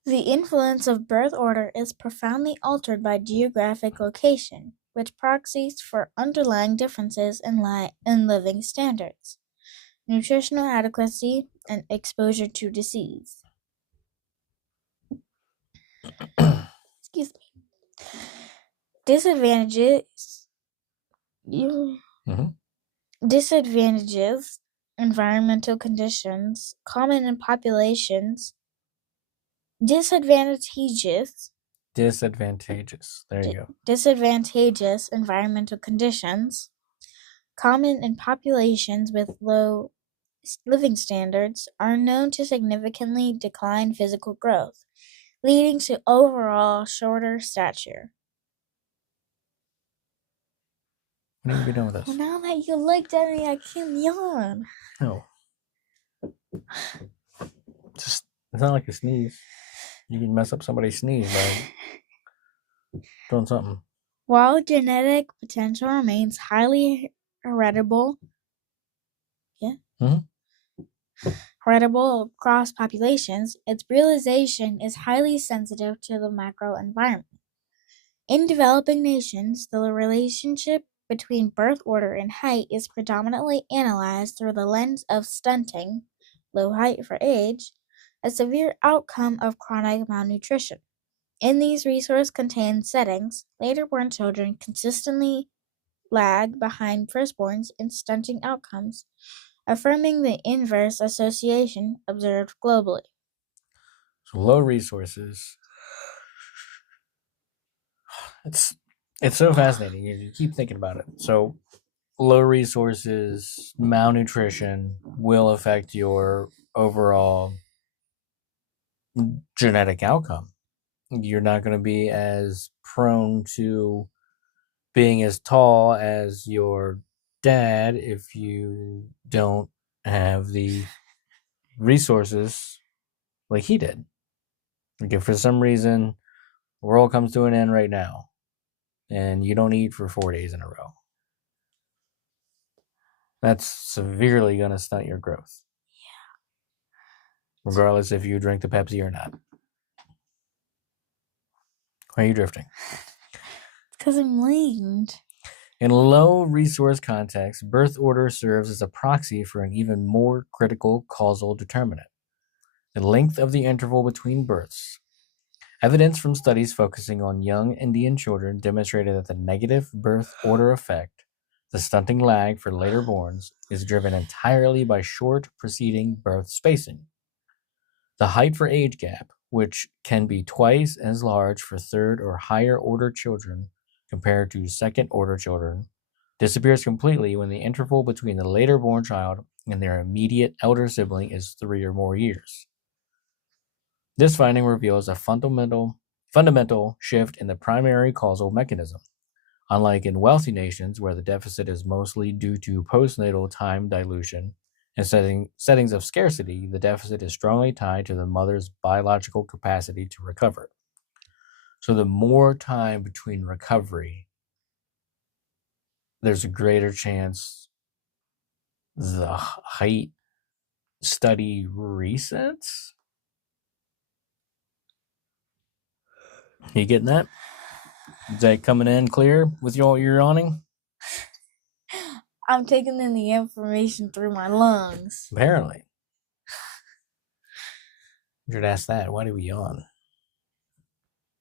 The influence of birth order is profoundly altered by geographic location, which proxies for underlying differences in living standards, nutritional adequacy, and exposure to disease. Excuse me. Disadvantages, environmental conditions, common in populations. Disadvantageous. There you go. Disadvantageous environmental conditions, common in populations with low living standards, are known to significantly decline physical growth, leading to overall shorter stature. When are you be done with this? Well, now that you looked at me, I can't yawn. No. It's not like a sneeze. You can mess up somebody's sneeze by doing something. While genetic potential remains highly heritable, heritable across populations, its realization is highly sensitive to the macro environment. In developing nations, the relationship between birth order and height is predominantly analyzed through the lens of stunting, low height for age, a severe outcome of chronic malnutrition. In these resource-contained settings, later-born children consistently lag behind firstborns in stunting outcomes, affirming the inverse association observed globally. So low resources. It's so fascinating. You keep thinking about it. So low resources, malnutrition will affect your overall genetic outcome. You're not going to be as prone to being as tall as your dad if you don't have the resources like he did. Like if for some reason the world comes to an end right now and you don't eat for 4 days in a row, that's severely going to stunt your growth. Regardless if you drink the Pepsi or not. Why are you drifting? Because I'm lamed. In low resource contexts, birth order serves as a proxy for an even more critical causal determinant: the length of the interval between births. Evidence from studies focusing on young Indian children demonstrated that the negative birth order effect, the stunting lag for later borns, is driven entirely by short preceding birth spacing. The height for age gap, which can be twice as large for third or higher order children compared to second order children, disappears completely when the interval between the later born child and their immediate elder sibling is 3 or more years. This finding reveals a fundamental shift in the primary causal mechanism. Unlike in wealthy nations, where the deficit is mostly due to postnatal time dilution and settings of scarcity, the deficit is strongly tied to the mother's biological capacity to recover. So the more time between recovery, there's a greater chance the height study resets. You getting that? Is that coming in clear with your yawning? I'm taking in the information through my lungs. Apparently. You should ask that. Why do we yawn?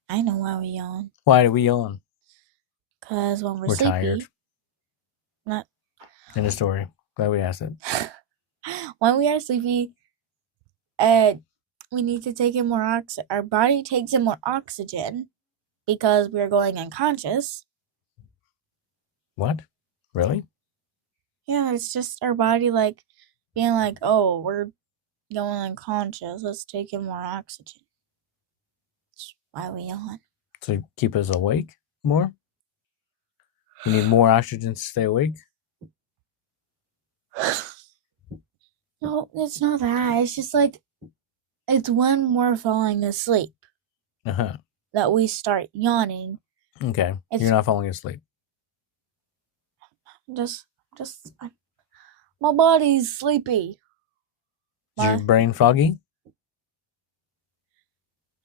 I know why we yawn. Why do we yawn? Because when we're sleepy, tired. Not. End of story. Glad we asked it. When we are sleepy, we need to take in more oxygen. Our body takes in more oxygen because we're going unconscious. What? Really? Yeah, it's just our body like being like, oh, we're going unconscious. Let's take in more oxygen. That's why we yawn. To keep us awake more? You need more oxygen to stay awake? No, it's not that. It's just like, it's when we're falling asleep that we start yawning. Okay. You're not falling asleep. My body's sleepy. Is your brain foggy?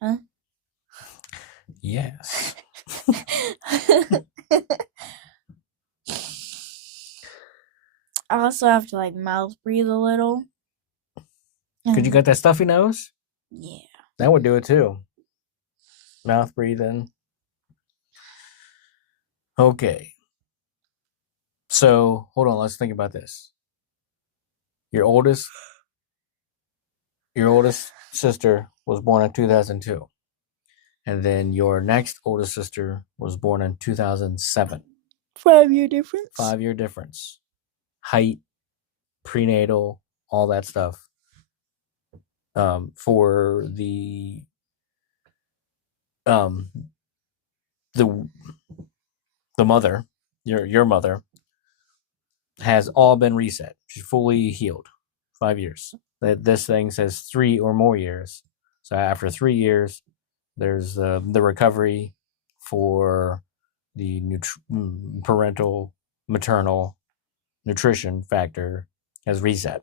Huh? Yes. I also have to like mouth breathe a little. Could you got that stuffy nose? Yeah. That would do it too. Mouth breathing. Okay. So hold on, let's think about this. Your oldest sister was born in 2002. And then your next oldest sister was born in 2007. 5-year difference. 5-year difference. Height, prenatal, all that stuff. For the mother, your mother, has all been reset. She's fully healed. 5 years. This thing says 3 or more years. So after 3 years, there's the recovery for the parental, maternal nutrition factor has reset.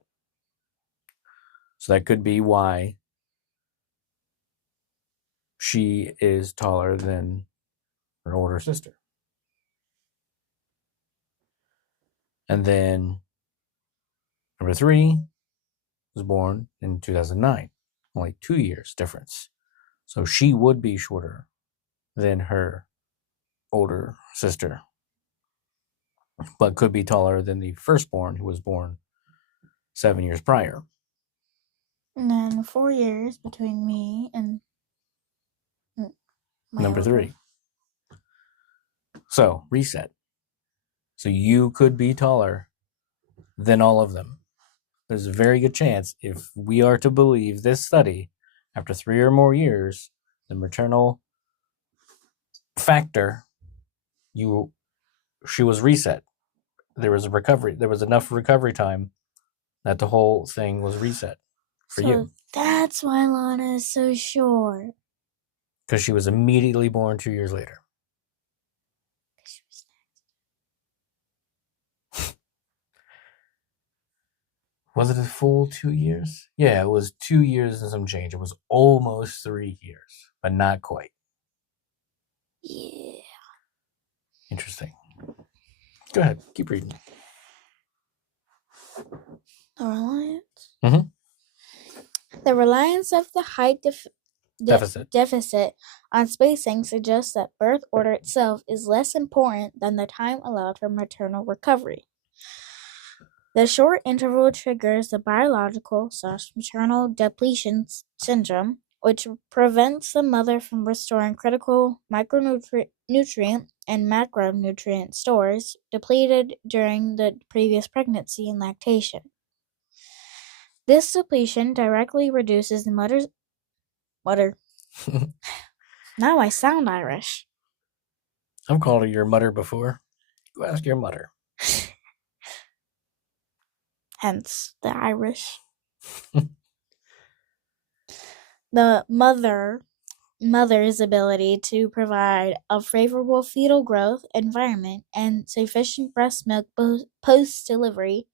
So that could be why she is taller than her older sister. And then number 3 was born in 2009. only 2 years difference. So she would be shorter than her older sister, but could be taller than the firstborn, who was born 7 years prior. And then 4 years between me and number 3. So, reset. So you could be taller than all of them. There's a very good chance, if we are to believe this study, after 3 or more years, the maternal factor, she was reset. There was a recovery. There was enough recovery time that the whole thing was reset for you. That's why Lana is so short. Because she was immediately born 2 years later. Was it a full 2 years? Yeah, it was 2 years and some change. It was almost 3 years, but not quite. Yeah. Interesting. Go ahead. Keep reading. The reliance? Mm-hmm. The reliance of the height deficit on spacing suggests that birth order itself is less important than the time allowed for maternal recovery. The short interval triggers the biological/maternal depletion syndrome, which prevents the mother from restoring critical micronutrient and macronutrient stores depleted during the previous pregnancy and lactation. This depletion directly reduces the mother's Now I sound Irish. I've called her your mother before. Go ask your mother. Hence the Irish. The mother's ability to provide a favorable fetal growth environment and sufficient breast milk post-delivery,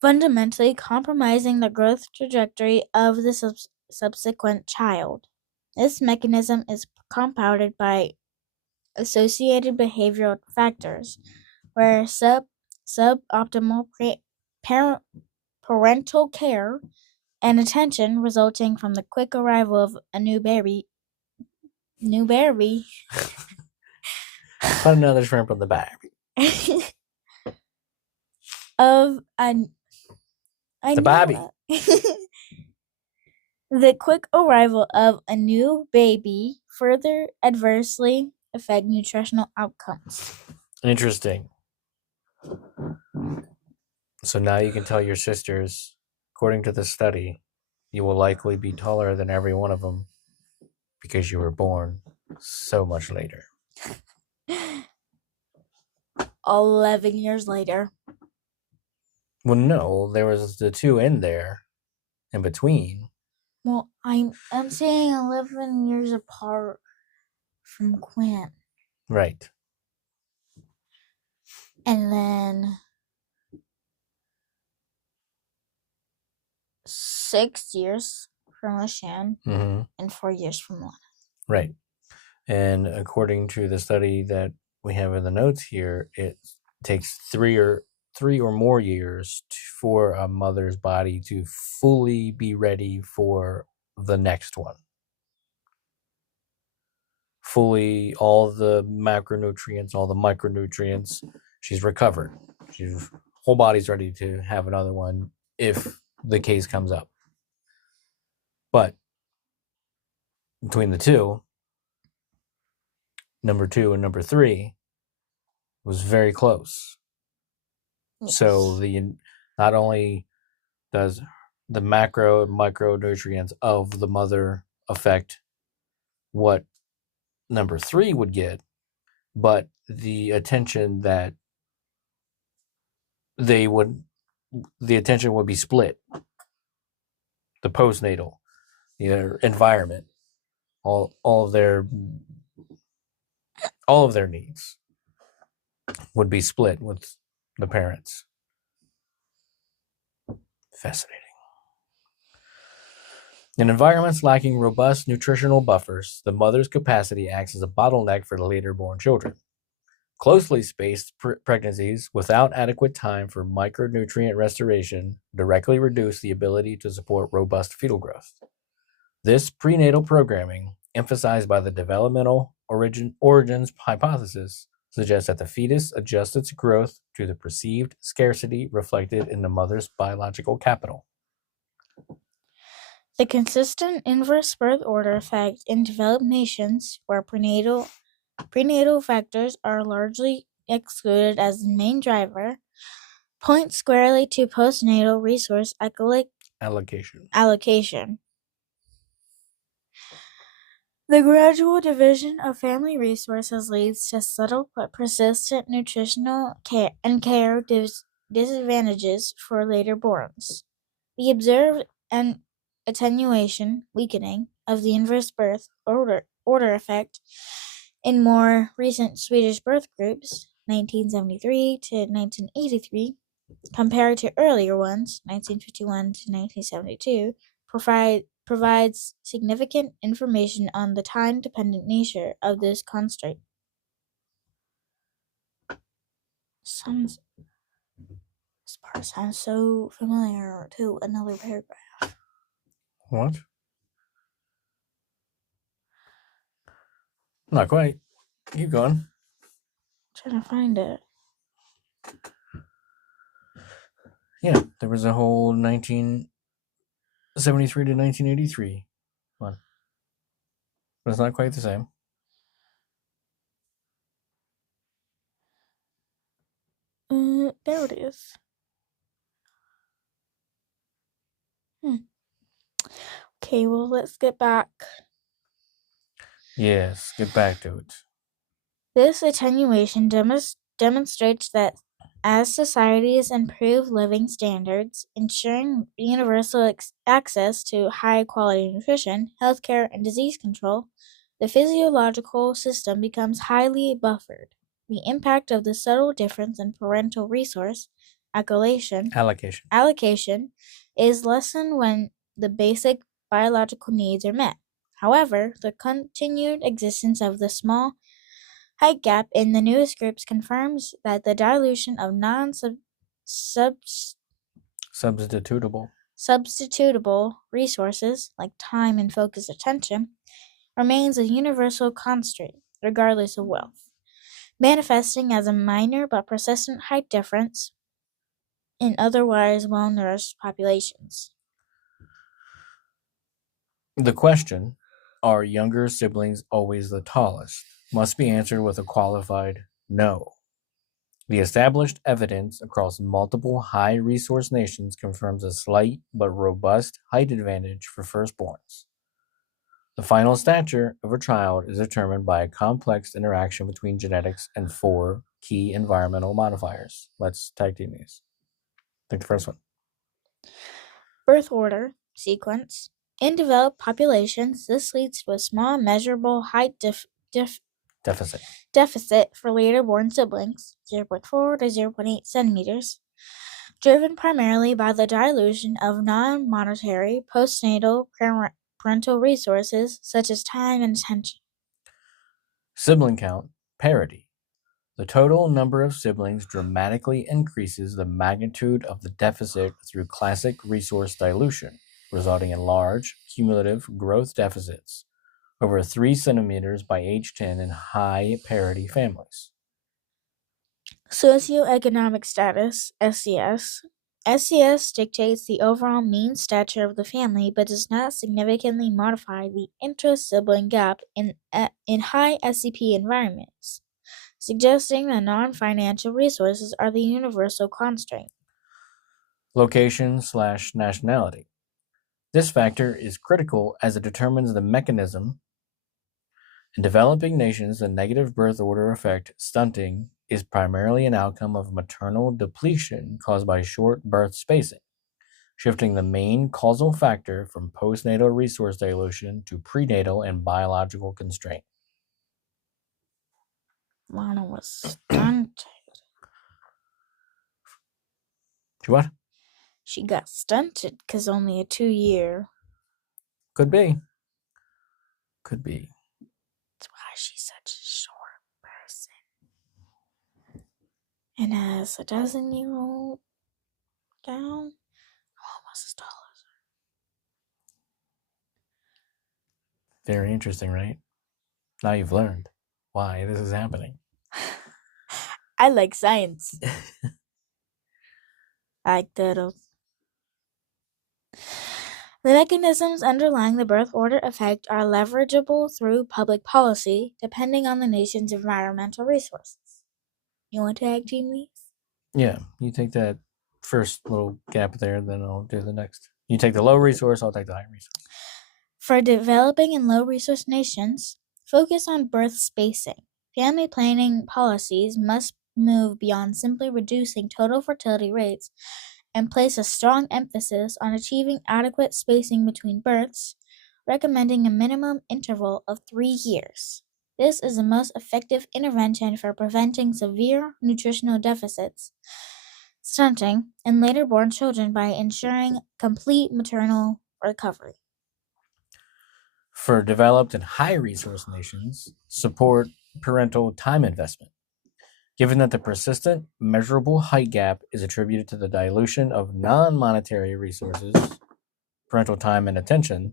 fundamentally compromising the growth trajectory of the subsequent child. This mechanism is compounded by associated behavioral factors, where suboptimal parental care and attention resulting from the quick arrival of a new baby. Put another shrimp on the baby. The baby. The quick arrival of a new baby further adversely affect nutritional outcomes. Interesting. So now you can tell your sisters, according to the study, you will likely be taller than every one of them because you were born so much later. 11 years later. Well, no, there was the 2 in there, in between. Well, I'm saying 11 years apart from Quinn. Right. And then 6 years from LaShan and 4 years from Lana. Right. And according to the study that we have in the notes here, it takes 3 or more years for a mother's body to fully be ready for the next one. Fully, all the macronutrients, all the micronutrients, she's recovered. She's whole body's ready to have another one if the case comes up. But between the 2, number 2 and number 3, was very close. Yes. So not only does the macro and micronutrients of the mother affect what number 3 would get, but the attention that the attention would be split. The postnatal, their environment, all of their needs would be split with the parents. Fascinating. In environments lacking robust nutritional buffers, the mother's capacity acts as a bottleneck for the later-born children. Closely spaced pregnancies without adequate time for micronutrient restoration directly reduce the ability to support robust fetal growth. This prenatal programming, emphasized by the developmental origins hypothesis, suggests that the fetus adjusts its growth to the perceived scarcity reflected in the mother's biological capital. The consistent inverse birth order effect in developed nations, where prenatal factors are largely excluded as the main driver, points squarely to postnatal resource allocation. The gradual division of family resources leads to subtle but persistent nutritional care disadvantages for later borns. The observed attenuation, weakening, of the inverse birth order effect in more recent Swedish birth groups, 1973 to 1983, compared to earlier ones, 1951 to 1972, provides significant information on the time-dependent nature of this constraint. This part sounds so familiar to another paragraph. What? Not quite. Keep going. I'm trying to find it. Yeah, there was a whole 1973 to 1983 one. But it's not quite the same. There it is. Okay, well, let's get back. Yes, get back to it. This attenuation demonstrates that as societies improve living standards, ensuring universal access to high-quality nutrition, healthcare, and disease control, the physiological system becomes highly buffered. The impact of the subtle difference in parental resource allocation is lessened when the basic biological needs are met. However, the continued existence of the small height gap in the newest groups confirms that the dilution of substitutable resources like time and focused attention remains a universal constraint, regardless of wealth, manifesting as a minor but persistent height difference in otherwise well-nourished populations. The question, are younger siblings always the tallest, must be answered with a qualified no. The established evidence across multiple high-resource nations confirms a slight but robust height advantage for firstborns. The final stature of a child is determined by a complex interaction between genetics and 4 key environmental modifiers. Let's tag team these. Take the first one. Birth order sequence. In developed populations, this leads to a small measurable height deficit for later-born siblings, 0.4 to 0.8 centimeters, driven primarily by the dilution of non-monetary postnatal parental resources such as time and attention. Sibling count, parity. The total number of siblings dramatically increases the magnitude of the deficit through classic resource dilution, resulting in large, cumulative growth deficits over 3 centimeters by age 10 in high parity families. Socioeconomic status, SES. SES dictates the overall mean stature of the family but does not significantly modify the intra-sibling gap in high SCP environments, suggesting that non-financial resources are the universal constraint. Location/nationality. This factor is critical as it determines the mechanism. In developing nations, the negative birth order effect stunting is primarily an outcome of maternal depletion caused by short birth spacing, shifting the main causal factor from postnatal resource dilution to prenatal and biological constraint. Lana was stunted. What? She got stunted because only a 2-year. Could be. Could be. That's why she's such a short person. And as a dozen-year-old gal, almost as tall as Very interesting, right? Now you've learned why this is happening. I like science. I like turtles. The mechanisms underlying the birth order effect are leverageable through public policy, depending on the nation's environmental resources. You want to tag team these? Yeah, you take that first little gap there, then I'll do the next. You take the low resource, I'll take the high resource. For developing and low-resource nations, focus on birth spacing. Family planning policies must move beyond simply reducing total fertility rates and place a strong emphasis on achieving adequate spacing between births, recommending a minimum interval of 3 years. This is the most effective intervention for preventing severe nutritional deficits, stunting, in later born children by ensuring complete maternal recovery. For developed and high resource nations, support parental time investment. Given that the persistent, measurable height gap is attributed to the dilution of non monetary resources, parental time and attention,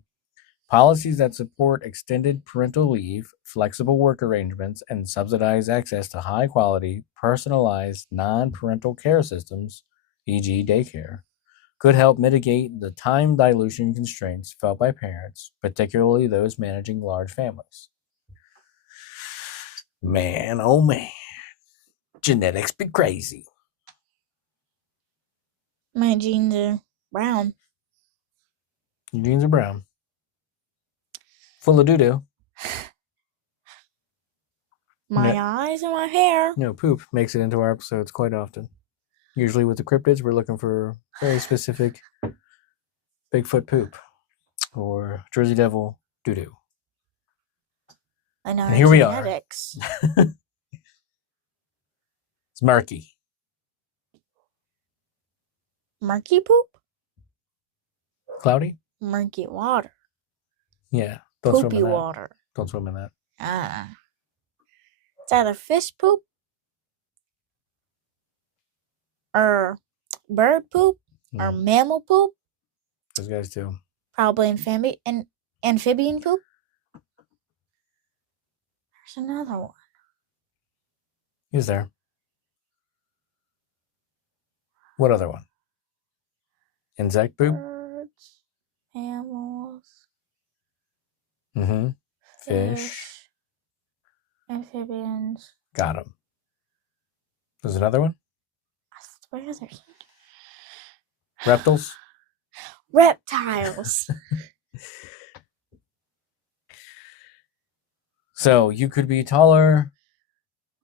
policies that support extended parental leave, flexible work arrangements, and subsidize access to high quality, personalized, non parental care systems, e.g., daycare, could help mitigate the time dilution constraints felt by parents, particularly those managing large families. Man, oh man. Genetics be crazy. My genes are brown. Your genes are brown. Full of doo-doo. My eyes and my hair. No, poop makes it into our episodes quite often. Usually with the cryptids, we're looking for very specific Bigfoot poop or Jersey Devil doo-doo. I know. And here genetics. We are. It's murky. Murky poop? Cloudy? Murky water. Yeah. Poopy water. Don't swim in that. It's either fish poop or bird poop or mammal poop. Those guys too. Probably amphibian poop. There's another one. Is there? What other one? Insect poop? Birds, mammals. Mm-hmm. Fish. Amphibians. Got them. There's another one? Where is there? Reptiles? Reptiles. So you could be taller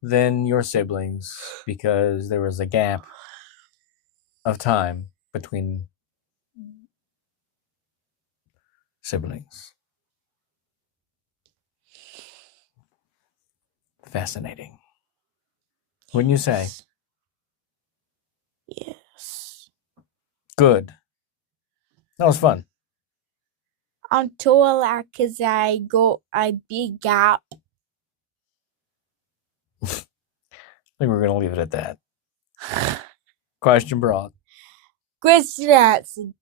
than your siblings because there was a gap of time between siblings. Fascinating. Wouldn't you say? Yes. Good. That was fun. I'm taller because I got a big gap. I think we're going to leave it at that. Question broad. Question answered.